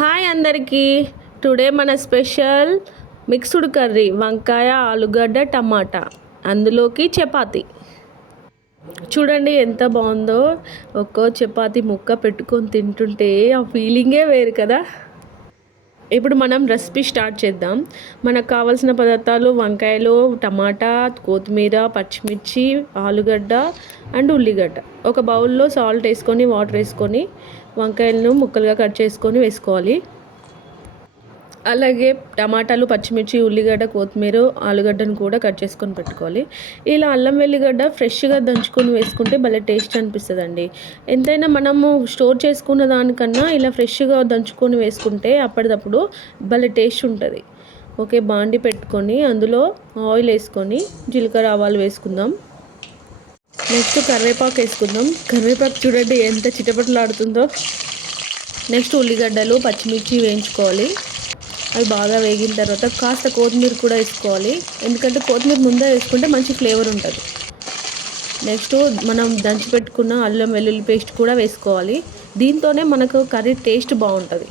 Hi అందరికీ. Today మన special mixed curry వంకాయ ఆలుగడ్డ టమాటా, అందులోకి చపాతి. చూడండి ఎంత బాగుందో. ఒక్కో చపాతి ముక్క పెట్టుకొని తింటుంటే ఆ ఫీలింగే వేరు కదా. ఇప్పుడు మనం రెసిపీ స్టార్ట్ చేద్దాం. మనకు కావాల్సిన పదార్థాలు వంకాయలు, టమాటా, కొత్తిమీర, పచ్చిమిర్చి, ఆలుగడ్డ అండ్ ఉల్లిగడ్డ. ఒక బౌల్లో సాల్ట్ వేసుకొని వాటర్ వేసుకొని వంకాయలను ముక్కలుగా కట్ చేసుకొని వేసుకోవాలి. అలాగే టమాటాలు, పచ్చిమిర్చి, ఉల్లిగడ్డ, కొత్తిమీర, ఆలుగడ్డను కూడా కట్ చేసుకొని పెట్టుకోవాలి. ఇలా అల్లం వెల్లిగడ్డ ఫ్రెష్గా దంచుకొని వేసుకుంటే భలే టేస్ట్ అనిపిస్తుందండి. ఎంతైనా మనము స్టోర్ చేసుకున్న దానికన్నా ఇలా ఫ్రెష్గా దంచుకొని వేసుకుంటే అప్పటిదప్పుడు భలే టేస్ట్ ఉంటుంది. ఓకే, బాండి పెట్టుకొని అందులో ఆయిల్ వేసుకొని జీలకర్ర ఆవాలు వేసుకుందాం. నెక్స్ట్ కరివేపాకు వేసుకుందాం. కరివేపాకు చూడండి ఎంత చిటపటలాడుతుందో. నెక్స్ట్ ఉల్లిగడ్డలు, పచ్చిమిర్చి వేయించుకోవాలి. అవి బాగా వేగిన తర్వాత కాస్త కొత్తిమీర కూడా వేసుకోవాలి, ఎందుకంటే కొత్తిమీర ముందే వేసుకుంటే మంచి ఫ్లేవర్ ఉంటుంది. నెక్స్ట్ మనం దంచి పెట్టుకున్న అల్లం వెల్లుల్లి పేస్ట్ కూడా వేసుకోవాలి. దీంతోనే మనకు కర్రీ టేస్ట్ బాగుంటుంది.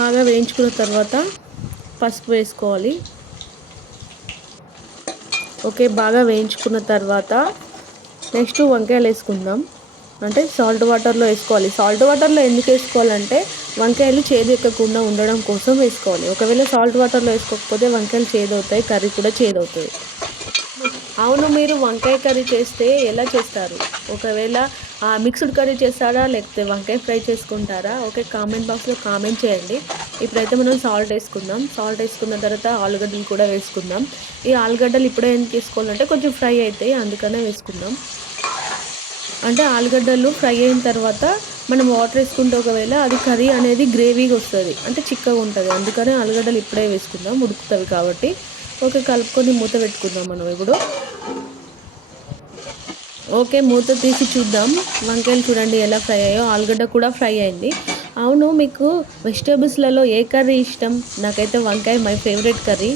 బాగా వేయించుకున్న తర్వాత పసుపు వేసుకోవాలి. ఓకే, బాగా వేయించుకున్న తర్వాత నెక్స్ట్ వంకాయలు వేసుకుందాం. అంటే సాల్ట్ వాటర్లో వేసుకోవాలి. సాల్ట్ వాటర్లో ఎందుకు వేసుకోవాలంటే వంకాయలు చేదు ఎక్కకుండా ఉండడం కోసం వేసుకోవాలి. ఒకవేళ సాల్ట్ వాటర్లో వేసుకోకపోతే వంకాయలు చేదవుతాయి, కర్రీ కూడా చేదవుతుంది. అవును, మీరు వంకాయ కర్రీ చేస్తే ఎలా చేస్తారు? ఒకవేళ మిక్స్డ్ కర్రీ చేస్తారా లేకపోతే వంకాయ ఫ్రై చేసుకుంటారా? ఓకే, కామెంట్ బాక్స్లో కామెంట్ చేయండి. ఇప్పుడైతే మనం సాల్ట్ వేసుకుందాం. సాల్ట్ వేసుకున్న తర్వాత ఆలుగడ్డలు కూడా వేసుకుందాం. ఈ ఆలుగడ్డలు ఇప్పుడే ఎందుకు వేసుకోవాలంటే కొంచెం ఫ్రై అవుతాయి, అందుకనే వేసుకుందాం. అంటే ఆలుగడ్డలు ఫ్రై అయిన తర్వాత మనం వాటర్ వేసుకుంటే ఒకవేళ అది కర్రీ అనేది గ్రేవీగా వస్తుంది, అంటే చిక్కగా ఉంటుంది. అందుకనే ఆలుగడ్డలు ఇప్పుడే వేసుకుందాం, ఉడుకుతుంది కాబట్టి. ఓకే, కలుపుకొని మూత పెట్టుకుందాం మనం ఇప్పుడు. ఓకే, మూత తీసి చూద్దాం. వంకాయలు చూడండి ఎలా ఫ్రై అయ్యో, ఆలుగడ్డ కూడా ఫ్రై అయింది. అవును, మీకు వెజిటేబుల్స్లలో ఏ కర్రీ ఇష్టం? నాకైతే వంకాయ మై ఫేవరెట్ కర్రీ.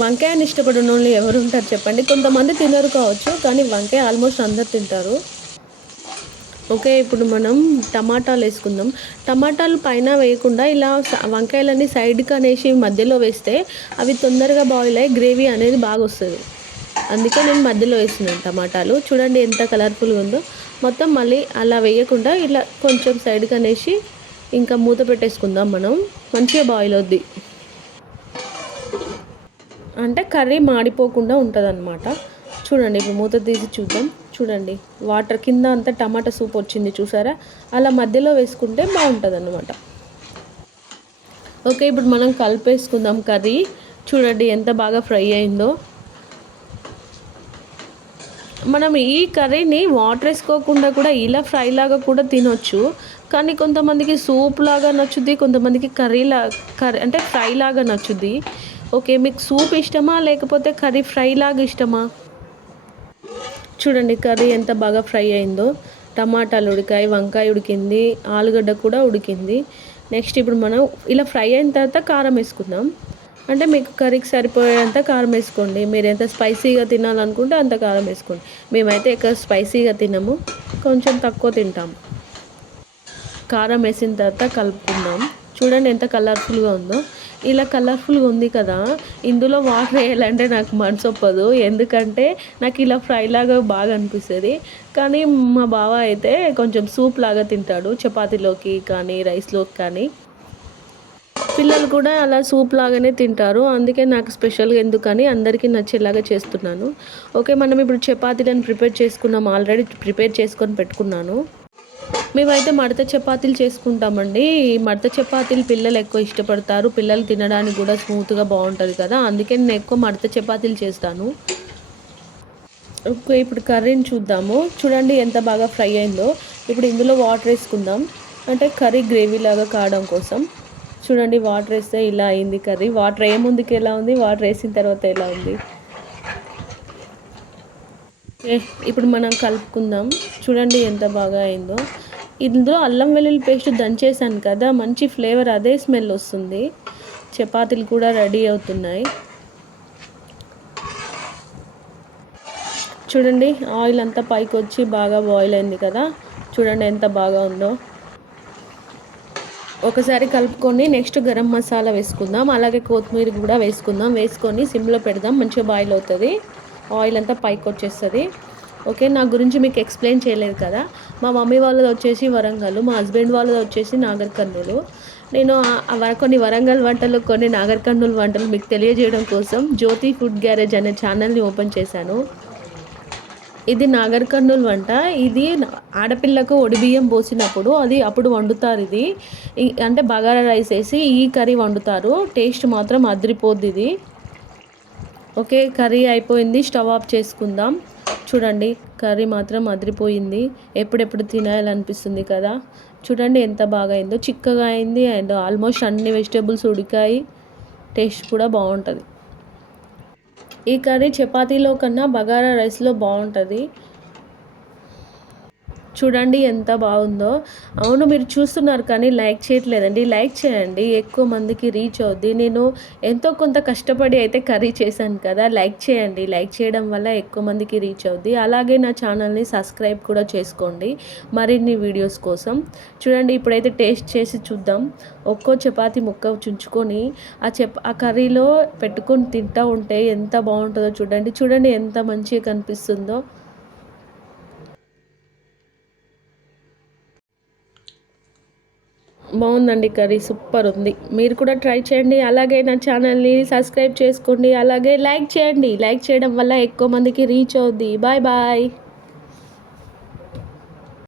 వంకాయని ఇష్టపడిన వాళ్ళు ఎవరు ఉంటారు చెప్పండి? కొంతమంది తినరు కావచ్చు, కానీ వంకాయ ఆల్మోస్ట్ అందరు తింటారు. ఓకే, ఇప్పుడు మనం టమాటాలు వేసుకుందాం. టమాటాలు పైన వేయకుండా ఇలా వంకాయలన్నీ సైడ్కి అనేసి మధ్యలో వేస్తే అవి తొందరగా బాయిల్ అయ్యి గ్రేవీ అనేది బాగా వస్తుంది. అందుకే నేను మధ్యలో వేస్తున్నాను టమాటాలు. చూడండి ఎంత కలర్ఫుల్గా ఉందో. మొత్తం మళ్ళీ అలా వేయకుండా ఇలా కొంచెం సైడ్కి అనేసి ఇంకా మూత పెట్టేసుకుందాం మనం. మంచిగా బాయిల్ అవుద్ది, అంటే కర్రీ మాడిపోకుండా ఉంటుంది అన్నమాట. చూడండి ఇప్పుడు మూత తీసి చూద్దాం. చూడండి వాటర్ కింద అంతా టమాటా సూప్ వచ్చింది చూసారా? అలా మధ్యలో వేసుకుంటే బాగుంటుంది అన్నమాట. ఓకే, ఇప్పుడు మనం కలిపేసుకుందాం కర్రీ. చూడండి ఎంత బాగా ఫ్రై అయిందో. మనం ఈ కర్రీని వాటర్ వేసుకోకుండా కూడా ఇలా ఫ్రై లాగా కూడా తినొచ్చు, కానీ కొంతమందికి సూప్ లాగా నచ్చుద్ది, కొంతమందికి కర్రీ అంటే ఫ్రై లాగా నచ్చుద్ది. ఓకే, మీకు సూప్ ఇష్టమా లేకపోతే కర్రీ ఫ్రై లాగా ఇష్టమా? చూడండి కర్రీ ఎంత బాగా ఫ్రై అయిందో. టమాటాలు ఉడికాయి, వంకాయ ఉడికింది, ఆలుగడ్డ కూడా ఉడికింది. నెక్స్ట్ ఇప్పుడు మనం ఇలా ఫ్రై అయిన తర్వాత కారం వేసుకుందాం. అంటే మీకు కర్రీకి సరిపోయేంత కారం వేసుకోండి. మీరు ఎంత స్పైసీగా తినాలనుకుంటే అంత కారం వేసుకోండి. మేమైతే ఎక్కువ స్పైసీగా తినము, కొంచెం తక్కువ తింటాము. కారం వేసిన తర్వాత కలుపుకుందాం. చూడండి ఎంత కలర్ఫుల్గా ఉందో. ఇలా కలర్ఫుల్గా ఉంది కదా, ఇందులో వాటర్ వేయాలంటే నాకు మనసు ఒప్పదు, ఎందుకంటే నాకు ఇలా ఫ్రై లాగా బాగా అనిపిస్తుంది. కానీ మా బావ అయితే కొంచెం సూప్ లాగా తింటాడు, చపాతీలోకి కానీ రైస్లోకి కానీ. పిల్లలు కూడా అలా సూప్ లాగానే తింటారు, అందుకే నాకు స్పెషల్గా ఎందుకని అందరికీ నచ్చేలాగా చేస్తున్నాను. ఓకే, మనం ఇప్పుడు చపాతీలను ప్రిపేర్ చేసుకున్నాం, ఆల్రెడీ ప్రిపేర్ చేసుకొని పెట్టుకున్నాను. మేమైతే మడత చపాతీలు చేసుకుంటామండి. మడత చపాతీలు పిల్లలు ఎక్కువ ఇష్టపడతారు, పిల్లలు తినడానికి కూడా స్మూత్గా బాగుంటుంది కదా, అందుకే నేను ఎక్కువ మడత చపాతీలు చేస్తాను. ఓకే, ఇప్పుడు కర్రీని చూద్దాము. చూడండి ఎంత బాగా ఫ్రై అయిందో. ఇప్పుడు ఇందులో వాటర్ వేసుకుందాం, అంటే కర్రీ గ్రేవీ లాగా కావడం కోసం. చూడండి వాటర్ వేస్తే ఇలా అయింది కర్రీ. వాటర్ ఏముందుకు ఎలా ఉంది, వాటర్ వేసిన తర్వాత ఎలా ఉంది. ఇప్పుడు మనం కలుపుకుందాం. చూడండి ఎంత బాగా అయిందో. ఇందులో అల్లం వెల్లుల్లి పేస్ట్ దంచేసాను కదా, మంచి ఫ్లేవర్ అదే స్మెల్ వస్తుంది. చపాతీలు కూడా రెడీ అవుతున్నాయి. చూడండి ఆయిల్ అంతా పైకి వచ్చి బాగా బాయిల్ అయింది కదా. చూడండి ఎంత బాగా ఉందో. ఒకసారి కలుపుకొని నెక్స్ట్ గరం మసాలా వేసుకుందాం, అలాగే కొత్తిమీర కూడా వేసుకుందాం. వేసుకొని సిమ్లో పెడదాం, మంచిగా బాయిల్ అవుతుంది, ఆయిల్ అంతా పైకి వచ్చేస్తుంది. ఓకే, నా గురించి మీకు ఎక్స్ప్లెయిన్ చేయలేదు కదా. మా మమ్మీ వాళ్ళది వచ్చేసి వరంగల్, మా హస్బెండ్ వాళ్ళది వచ్చేసి నాగర్ కర్నూలు. నేను కొన్ని వరంగల్ వంటలు, కొన్ని నాగర్ కర్నూలు వంటలు మీకు తెలియజేయడం కోసం జ్యోతి ఫుడ్ గ్యారేజ్ అనే ఛానల్ని ఓపెన్ చేశాను. ఇది నాగర్ కర్నూల్ వంట. ఇది ఆడపిల్లకు ఒడిబియ్యం పోసినప్పుడు అది అప్పుడు వండుతారు. ఇది అంటే బగారా రైస్ వేసి ఈ కర్రీ వండుతారు. టేస్ట్ మాత్రం అదిరిపోద్ది ఇది. ఓకే, కర్రీ అయిపోయింది, స్టవ్ ఆఫ్ చేసుకుందాం. చూడండి, కర్రీ మాత్రం అదిరిపోయింది, ఎప్పుడెప్పుడు తినాలనిపిస్తుంది కదా. చూడండి ఎంత బాగా అయిందో, చిక్కగా అయింది అండ్ ఆల్మోస్ట్ అన్ని వెజిటేబుల్స్ ఉడికాయి, టేస్ట్ కూడా బాగుంటుంది. ఈ కర్రీ చపాతీలో కన్నా బగారా రైస్లో బాగుంటుంది. చూడండి ఎంత బాగుందో. అవును, మీరు చూస్తున్నారు కానీ లైక్ చేయట్లేదండి. లైక్ చేయండి, ఎక్కువ మందికి రీచ్ అవుద్ది. నేను ఎంతో కొంత కష్టపడి అయితే కర్రీ చేశాను కదా, లైక్ చేయండి. లైక్ చేయడం వల్ల ఎక్కువ మందికి రీచ్ అవుద్ది. అలాగే నా ఛానల్ని సబ్స్క్రైబ్ కూడా చేసుకోండి మరిన్ని వీడియోస్ కోసం. చూడండి, ఇప్పుడైతే టేస్ట్ చేసి చూద్దాం. ఒక్కో చపాతీ ముక్క చుంచుకొని ఆ కర్రీలో పెట్టుకొని తింటూ ఉంటే ఎంత బాగుంటుందో చూడండి. చూడండి ఎంత మంచిగా కనిపిస్తుందో. బాగుందండి, కర్రీ సూపర్ ఉంది. మీరు కూడా ట్రై చేయండి, అలాగే నా ఛానల్ని సబ్స్క్రైబ్ చేసుకోండి, అలాగే లైక్ చేయండి. లైక్ చేయడం వల్ల ఎక్కువ మందికి రీచ్ అవుద్ది. Bye bye.